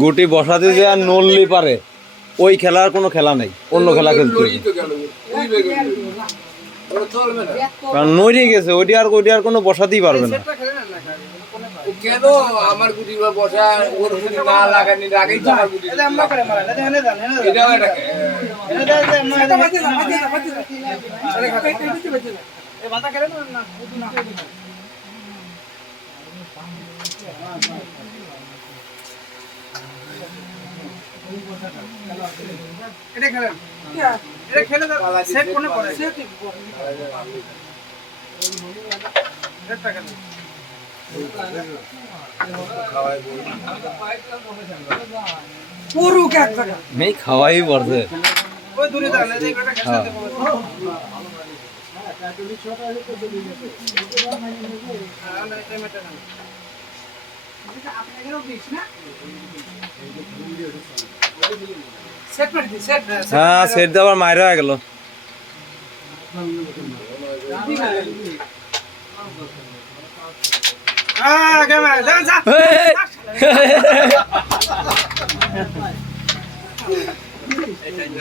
গুটি বসাতে যে আর নড়লি পারে ওই খেলার কোনো খেলা নেই, অন্য খেলা খেলতে হবে। কারণ নড়ে গেছে ওইটি আর কোনো বসাতেই পারবে না। কেন আমার গুটি বসা ওর গুটি না লাগানি আগেই তো আমার গুটি এটাও नहीं खावाई पड़ते हाँ सेट दबार मायरा आ गलो